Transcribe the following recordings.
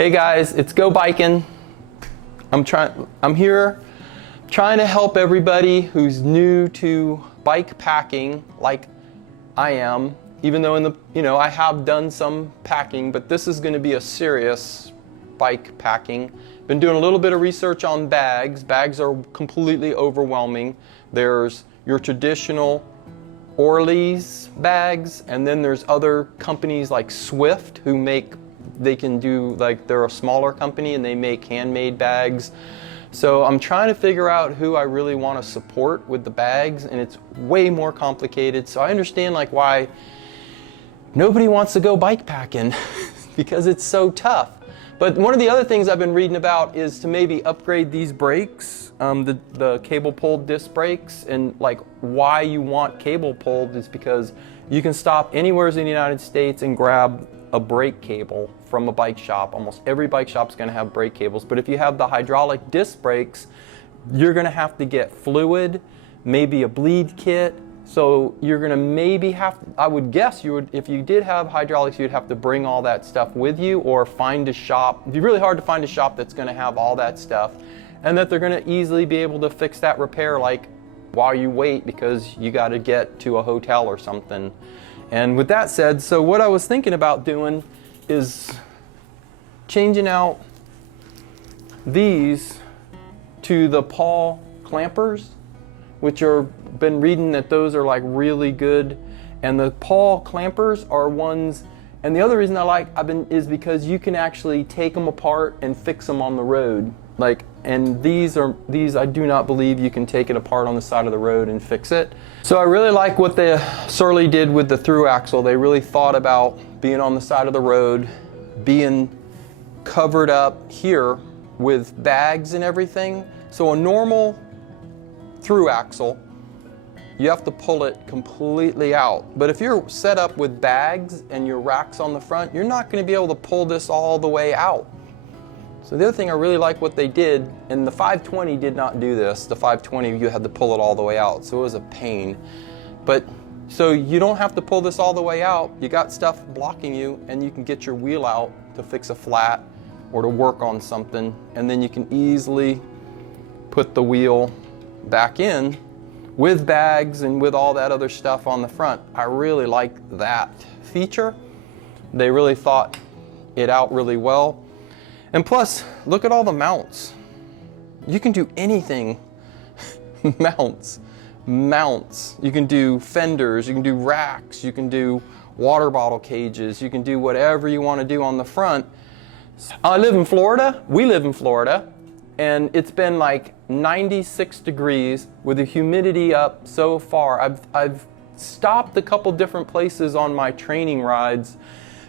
Hey guys, it's Go Biking. I'm here trying to help everybody who's new to bike packing like I am, even though I have done some packing, but this is going to be a serious bike packing. Been doing a little bit of research on bags. Bags are completely overwhelming. There's your traditional Orleans bags, and then there's other companies like Swift they're a smaller company and they make handmade bags. So I'm trying to figure out who I really want to support with the bags, and it's way more complicated. So I understand why nobody wants to go bike packing because it's so tough. But one of the other things I've been reading about is to maybe upgrade these brakes, the cable pulled disc brakes, and why you want cable pulled is because you can stop anywhere in the United States and grab a brake cable from a bike shop. Almost every bike shop is going to have brake cables, but if you have the hydraulic disc brakes, you're going to have to get fluid, maybe a bleed kit. So you're going to maybe I would guess you would, if you did have hydraulics, you'd have to bring all that stuff with you or find a shop. It'd be really hard to find a shop that's going to have all that stuff and that they're going to easily be able to fix that repair while you wait because you got to get to a hotel or something. And with that said, so what I was thinking about doing is changing out these to the pawl clampers, which been reading that those are really good. And the pawl clampers are ones, and the other reason is because you can actually take them apart and fix them on the road. And these I do not believe you can take it apart on the side of the road and fix it. So I really like what the Surly did with the through axle. They really thought about being on the side of the road, being covered up here with bags and everything. So a normal through axle, you have to pull it completely out. But if you're set up with bags and your racks on the front, you're not going to be able to pull this all the way out. So the other thing I really like what they did, and the 520 did not do this. The 520, you had to pull it all the way out, so it was a pain. But so you don't have to pull this all the way out. You got stuff blocking you, and you can get your wheel out to fix a flat or to work on something, and then you can easily put the wheel back in with bags and with all that other stuff on the front. I really like that feature. They really thought it out really well. And plus, look at all the mounts. You can do anything. Mounts. You can do fenders, you can do racks, you can do water bottle cages, you can do whatever you want to do on the front. I live in Florida. We live in Florida. And it's been 96 degrees with the humidity up so far. I've stopped a couple different places on my training rides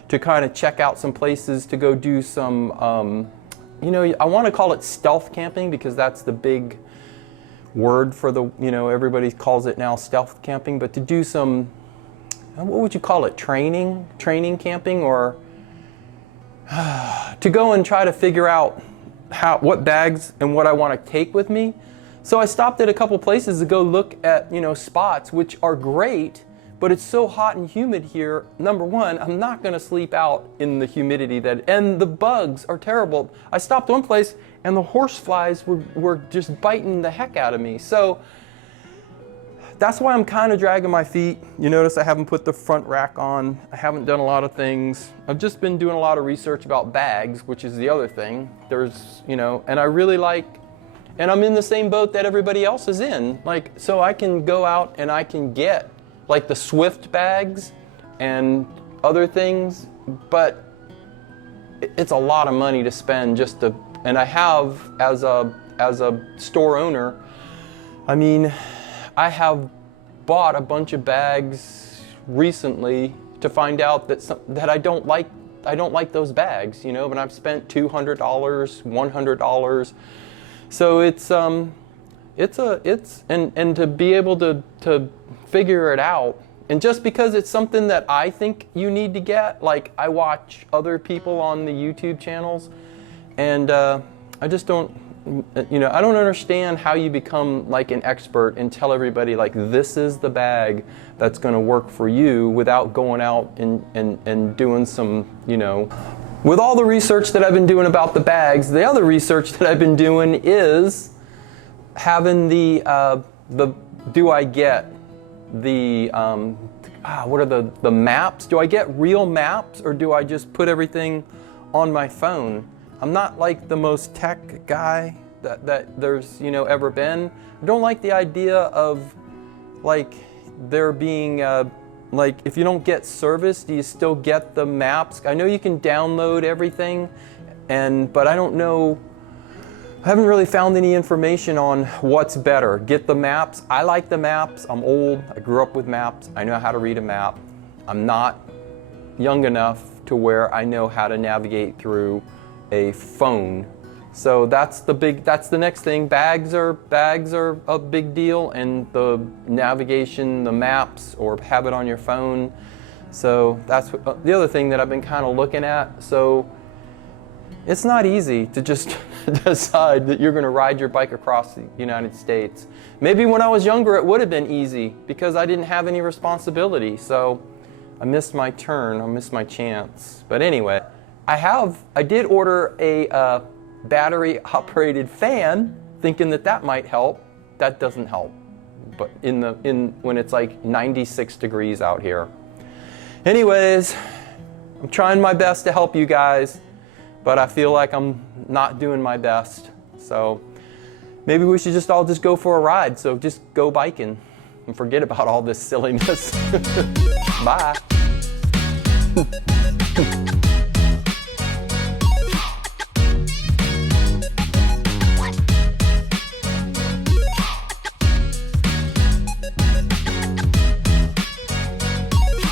to kind of check out some places to go do some, I want to call it stealth camping because that's the big word for everybody calls it now stealth camping, but to do some, what would you call it, training camping, or to go and try to figure out what bags and what I want to take with me. So I stopped at a couple places to go look at, spots which are great, but it's so hot and humid here. Number one, I'm not going to sleep out in the humidity and the bugs are terrible. I stopped one place and the horse flies were just biting the heck out of me. So that's why I'm kind of dragging my feet. You notice I haven't put the front rack on. I haven't done a lot of things. I've just been doing a lot of research about bags, which is the other thing. There's, and I really and I'm in the same boat that everybody else is in. So I can go out and I can get the Swift bags and other things, but it's a lot of money to spend and I have, as a store owner, I have bought a bunch of bags recently to find out that I don't like those bags, but I've spent $200, $100. So and to be able to figure it out, and just because it's something that I think you need to get, I watch other people on the YouTube channels, and I just don't, I don't understand how you become an expert and tell everybody this is the bag that's going to work for you without going out and doing some, with all the research that I've been doing about the bags, the other research that I've been doing is having do I get the, what are the maps? Do I get real maps, or do I just put everything on my phone? I'm not like the most tech guy that there's, ever been. I don't like the idea of like there being, like if you don't get service, do you still get the maps? I know you can download everything, but I don't know, I haven't really found any information on what's better. Get the maps. I like the maps. I'm old. I grew up with maps. I know how to read a map. I'm not young enough to where I know how to navigate through a phone. So that's the next thing. Bags are a big deal, and the navigation, the maps, or have it on your phone. So that's the other thing that I've been kind of looking at. So it's not easy to just decide that you're going to ride your bike across the United States. Maybe when I was younger it would have been easy because I didn't have any responsibility. So I missed my turn, I missed my chance. But anyway, I did order a battery operated fan thinking that might help. That doesn't help. But when it's like 96 degrees out here. Anyways, I'm trying my best to help you guys, but I feel like I'm not doing my best. So maybe we should all just go for a ride. So just go biking and forget about all this silliness. Bye.